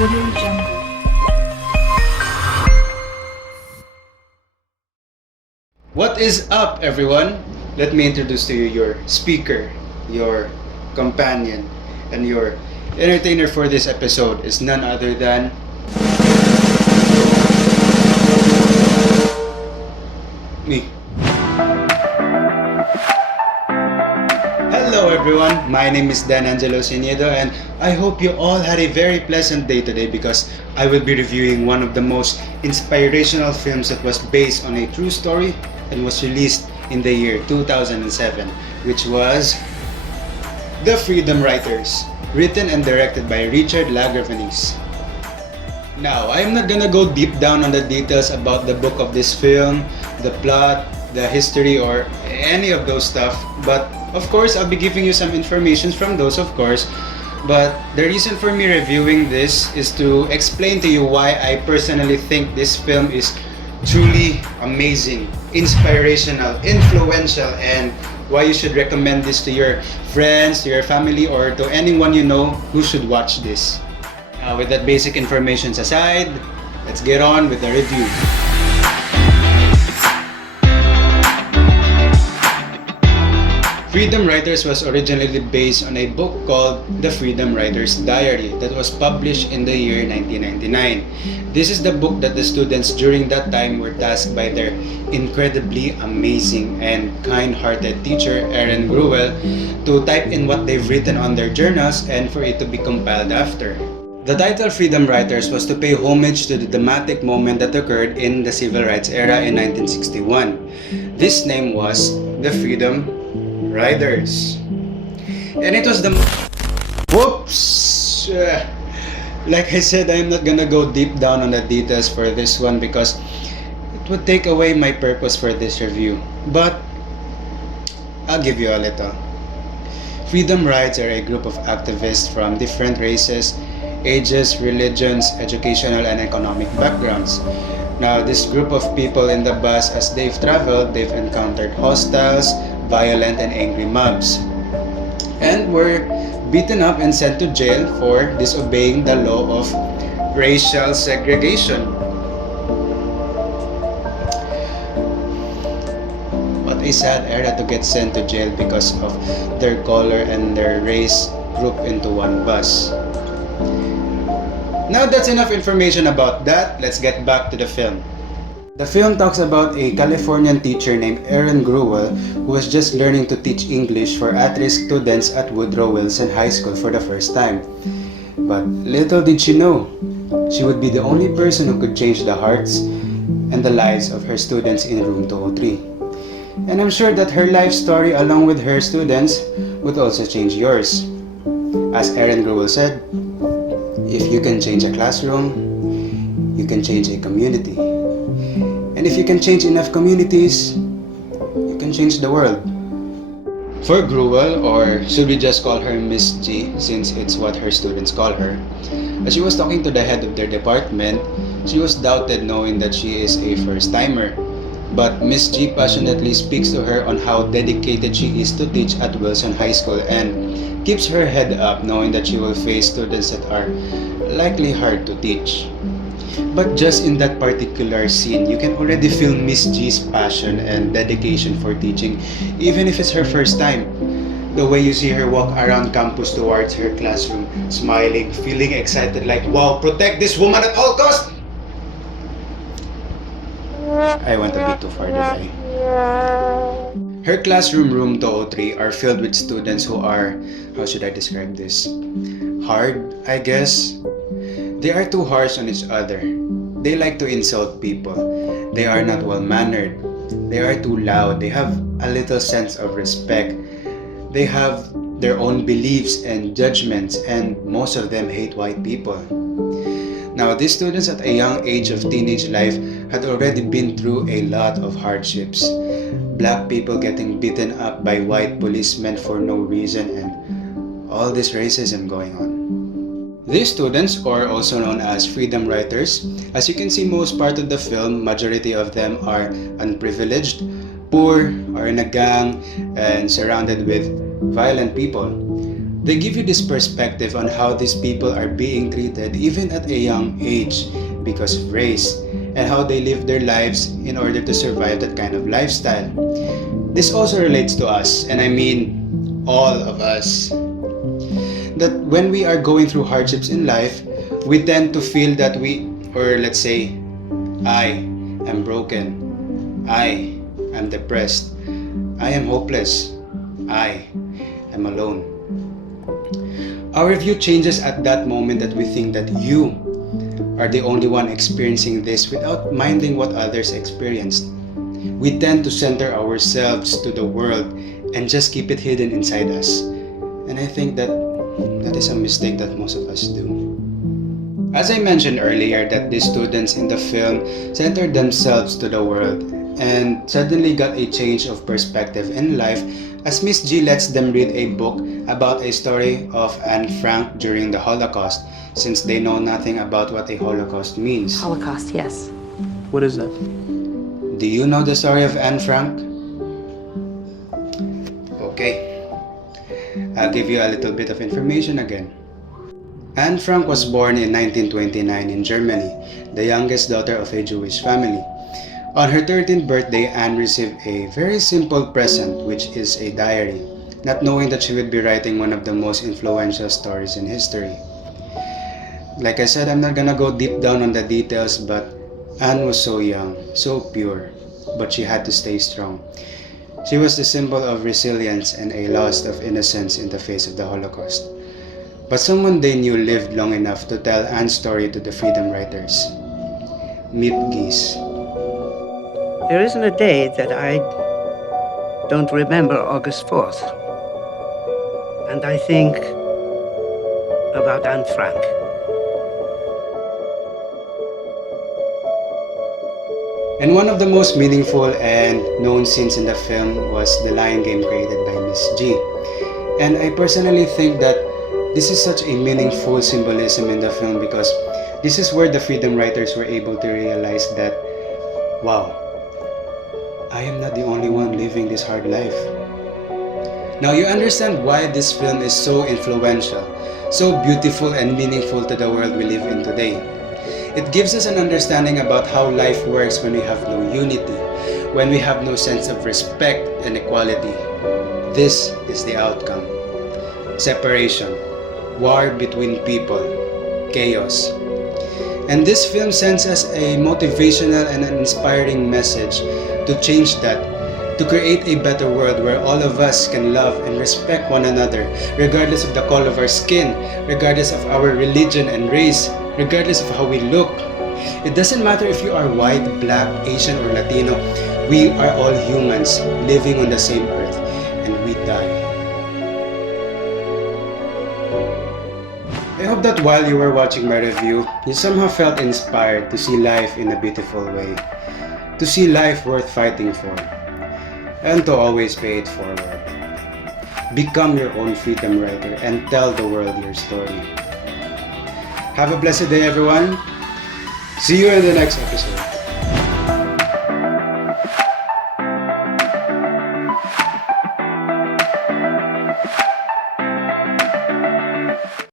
Audio Jungle. What is up, everyone? Let me introduce to you your speaker, your companion, and your entertainer for this episode is none other than me. Hello, everyone. My name is Dan Angelo Sinedo, and I hope you all had a very pleasant day today because I will be reviewing one of the most inspirational films that was based on a true story and was released in the year 2007, which was The Freedom Writers, written and directed by Richard Lagervanis. Now, I'm not gonna go deep down on the details about the book of this film, the plot, the history, or any of those stuff, but of course, I'll be giving you some information from those, of course. But the reason for me reviewing this is to explain to you why I personally think this film is truly amazing, inspirational, influential, and why you should recommend this to your friends, to your family, or to anyone you know who should watch this. Now, with that basic information aside, let's get on with the review. Freedom Writers was originally based on a book called The Freedom Writers Diary that was published in the year 1999. This is the book that the students during that time were tasked by their incredibly amazing and kind-hearted teacher, Erin Gruwell, to type in what they've written on their journals and for it to be compiled after. The title Freedom Writers was to pay homage to the dramatic moment that occurred in the civil rights era in 1961. This name was The Freedom Riders. And it was the... Whoops! Like I said, I'm not gonna go deep down on the details for this one because it would take away my purpose for this review. But I'll give you a little. Freedom Rides are a group of activists from different races, ages, religions, educational, and economic backgrounds. Now, this group of people in the bus, as they've traveled, they've encountered hostiles, violent and angry mobs, and were beaten up and sent to jail for disobeying the law of racial segregation. What a sad era to get sent to jail because of their color and their race grouped into one bus. Now that's enough information about that. Let's get back to the film. The film talks about a Californian teacher named Erin Gruwell who was just learning to teach English for at-risk students at Woodrow Wilson High School for the first time. But little did she know, she would be the only person who could change the hearts and the lives of her students in room 203. And I'm sure that her life story along with her students would also change yours. As Erin Gruwell said, if you can change a classroom, you can change a community. And if you can change enough communities, you can change the world. For Gruwell, or should we just call her Miss G since it's what her students call her, as she was talking to the head of their department, she was doubted knowing that she is a first-timer. But Miss G passionately speaks to her on how dedicated she is to teach at Wilson High School and keeps her head up knowing that she will face students that are likely hard to teach. But just in that particular scene, you can already feel Miss G's passion and dedication for teaching, even if it's her first time. The way you see her walk around campus towards her classroom, smiling, feeling excited like, wow, protect this woman at all costs! I went a bit too far, did I? Her classroom, room 203, are filled with students who are, how should I describe this? Hard, I guess? They are too harsh on each other. They like to insult people. They are not well-mannered. They are too loud. They have a little sense of respect. They have their own beliefs and judgments, and most of them hate white people. Now, these students at a young age of teenage life had already been through a lot of hardships. Black people getting beaten up by white policemen for no reason, and all this racism going on. These students, or also known as freedom writers, as you can see most part of the film, majority of them are unprivileged, poor, are in a gang, and surrounded with violent people. They give you this perspective on how these people are being treated even at a young age because of race, and how they live their lives in order to survive that kind of lifestyle. This also relates to us, and I mean all of us. That when we are going through hardships in life, we tend to feel that or let's say, I am broken, I am depressed, I am hopeless, I am alone. Our view changes at that moment that we think that you are the only one experiencing this without minding what others experienced. We tend to center ourselves to the world and just keep it hidden inside us. And I think that is a mistake that most of us do. As I mentioned earlier, that the students in the film centered themselves to the world and suddenly got a change of perspective in life as Miss G lets them read a book about a story of Anne Frank during the Holocaust, since they know nothing about what a Holocaust means. Holocaust, yes. What is that? Do you know the story of Anne Frank? Okay, I'll give you a little bit of information again. Anne Frank was born in 1929 in Germany, the youngest daughter of a Jewish family. On her 13th birthday, Anne received a very simple present, which is a diary, not knowing that she would be writing one of the most influential stories in history. Like I said, I'm not gonna go deep down on the details, but Anne was so young, so pure, but she had to stay strong. She was the symbol of resilience and a loss of innocence in the face of the Holocaust. But someone they knew lived long enough to tell Anne's story to the freedom writers. Miep Gies. There isn't a day that I don't remember August 4th. And I think about Anne Frank. And one of the most meaningful and known scenes in the film was the Lion Game created by Miss G. And I personally think that this is such a meaningful symbolism in the film because this is where the freedom writers were able to realize that, wow, I am not the only one living this hard life. Now you understand why this film is so influential, so beautiful and meaningful to the world we live in today. It gives us an understanding about how life works when we have no unity, when we have no sense of respect and equality. This is the outcome. Separation, war between people, chaos. And this film sends us a motivational and an inspiring message to change that, to create a better world where all of us can love and respect one another, regardless of the color of our skin, regardless of our religion and race, regardless of how we look. It doesn't matter if you are white, black, Asian, or Latino. We are all humans living on the same earth, and we die. I hope that while you were watching my review, you somehow felt inspired to see life in a beautiful way, to see life worth fighting for, and to always pay it forward. Become your own freedom writer and tell the world your story. Have a blessed day, everyone. See you in the next episode.